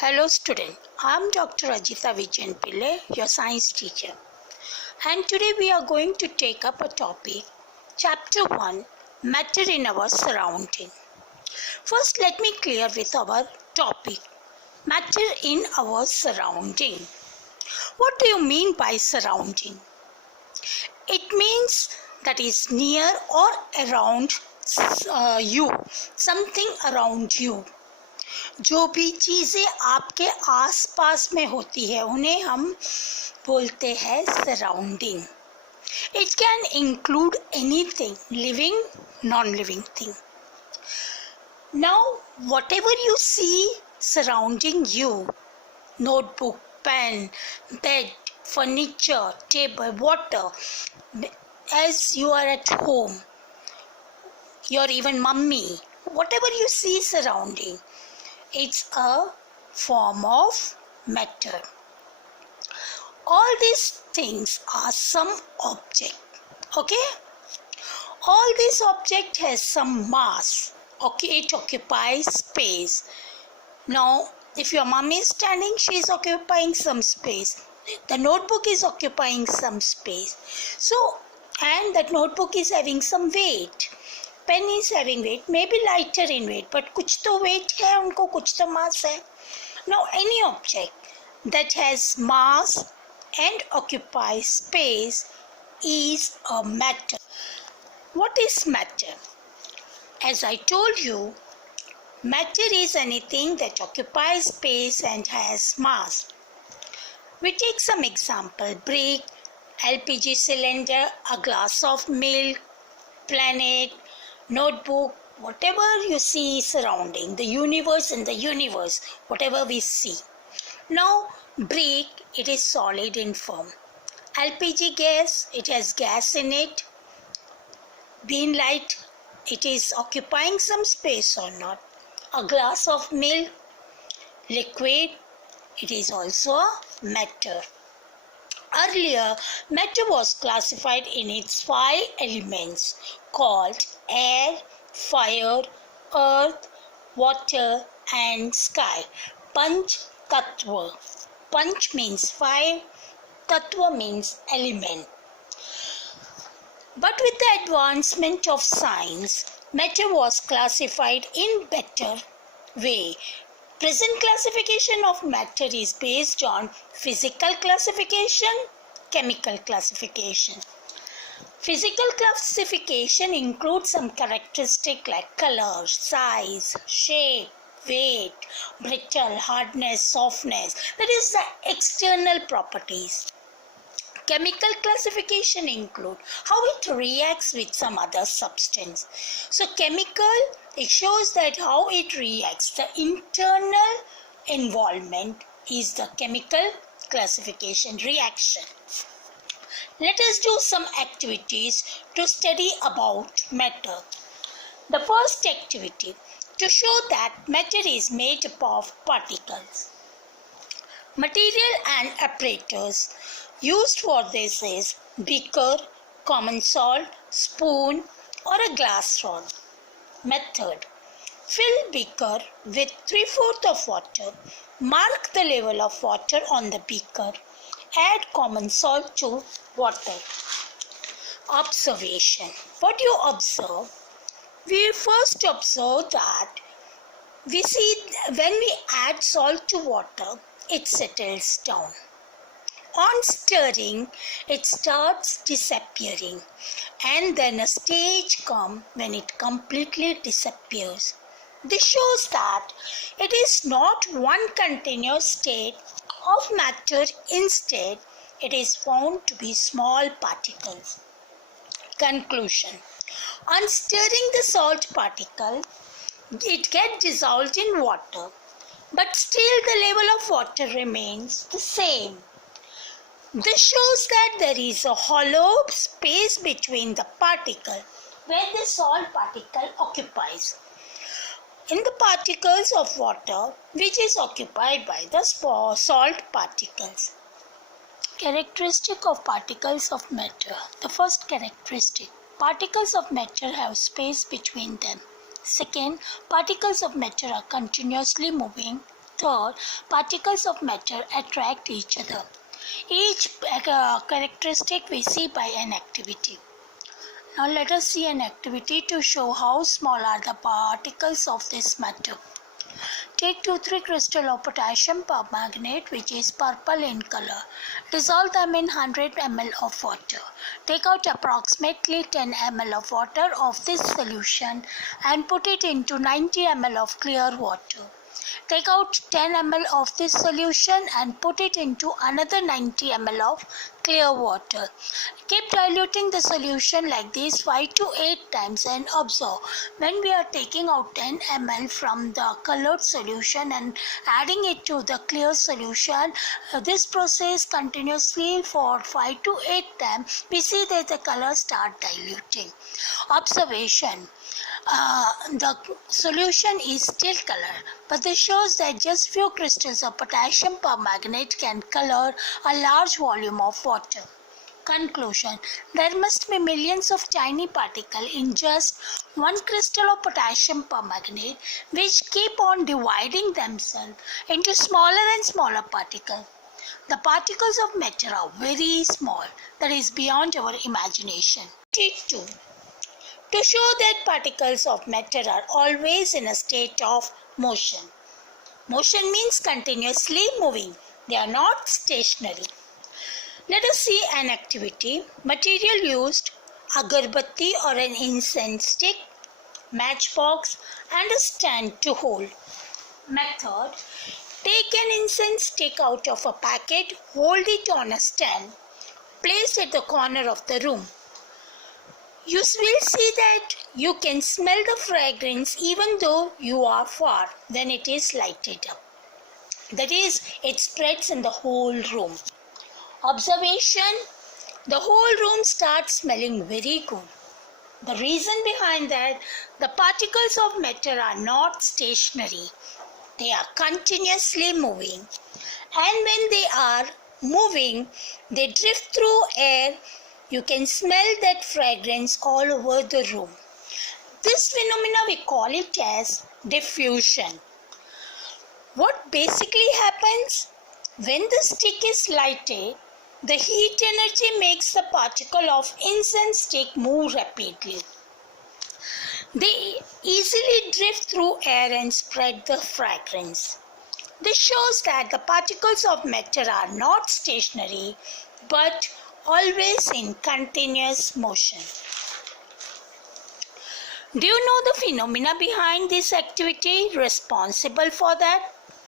Hello student, I am Dr. Ajita Vijayan Pillai, your science teacher. And today we are going to take up a topic, chapter 1, matter in our surrounding. First let me clear with our topic, matter in our surrounding. What do you mean by surrounding? It means that is near or around you, something around you. जो भी चीज़ें आपके आसपास में होती है उन्हें हम बोलते हैं surrounding. It can include anything living non living thing. Now whatever you see surrounding you, notebook, pen, bed, furniture, table, water, as you are at home, your even mummy, whatever you see surrounding, it's a form of matter. All these things are some object. Okay? All this object has some mass. Okay, it occupies space. Now, if your mummy is standing, she is occupying some space. The notebook is occupying some space. So, and that notebook is having some weight. Pen is having weight, may be lighter in weight, but कुछ तो weight है उनको, कुछ तो mass है. Now any object that has mass and occupy space is a matter. What is matter? As I told you, matter is anything that occupy space and has mass. We take some example, brick, LPG cylinder, a glass of milk, planet, notebook, whatever you see surrounding the universe, whatever we see. Now brick, it is solid and firm. LPG gas, it has gas in it. Bean light, it is occupying some space or not. A glass of milk, liquid, it is also a matter. Earlier, matter was classified in its 5 elements called air, fire, earth, water and sky. Panch Tattva. Panch means 5, Tattva means element. But with the advancement of science, matter was classified in better way. Present classification of matter is based on physical classification, chemical classification. Physical classification includes some characteristics like color, size, shape, weight, brittle, hardness, softness. That is the external properties. Chemical classification include how it reacts with some other substance. So chemical, it shows that how it reacts. The internal involvement is the chemical classification reaction. Let us do some activities to study about matter. The first activity, to show that matter is made up of particles. Material and apparatus used for this is beaker, common salt, spoon or a glass rod. Method: fill beaker with 3/4 of water. Mark the level of water on the beaker. Add common salt to water. Observation. What you observe? We first observe that we see when we add salt to water, it settles down. On stirring, it starts disappearing, and then a stage comes when it completely disappears. This shows that it is not one continuous state of matter. Instead, it is found to be small particles. Conclusion. On stirring the salt particle, it gets dissolved in water, but still the level of water remains the same. This shows that there is a hollow space between the particle where the salt particle occupies in the particles of water, which is occupied by the salt particles. Characteristic of particles of matter. The first characteristic, particles of matter have space between them. Second, particles of matter are continuously moving. Third, particles of matter attract each other. Each characteristic we see by an activity. Now let us see an activity to show how small are the particles of this matter. Take 2-3 crystal of potassium permanganate, which is purple in color. Dissolve them in 100 ml of water. Take out approximately 10 ml of water of this solution and put it into 90 ml of clear water. Take out 10 ml of this solution and put it into another 90 ml of clear water. Keep diluting the solution like this 5 to 8 times and observe. When we are taking out 10 ml from the colored solution and adding it to the clear solution, this process continuously for 5 to 8 times, we see that the colors start diluting. Observation. The solution is still colored, but this shows that just few crystals of potassium permanganate can color a large volume of water. Conclusion. There must be millions of tiny particles in just one crystal of potassium permanganate, which keep on dividing themselves into smaller and smaller particles. The particles of matter are very small, that is beyond our imagination. 2. To show that particles of matter are always in a state of motion. Motion means continuously moving. They are not stationary. Let us see an activity. Material used: agarbatti or an incense stick, matchbox and a stand to hold. Method. Take an incense stick out of a packet, hold it on a stand, place at the corner of the room. You will see that you can smell the fragrance even though you are far when it is lighted up. That is, it spreads in the whole room. Observation. The whole room starts smelling very good. The reason behind that, the particles of matter are not stationary. They are continuously moving. And when they are moving, they drift through air. You can smell that fragrance all over the room. This phenomena we call it as diffusion. What basically happens? When the stick is lighted, the heat energy makes the particle of incense stick move rapidly. They easily drift through air and spread the fragrance. This shows that the particles of matter are not stationary but always in continuous motion. Do you know the phenomena behind this activity responsible for that?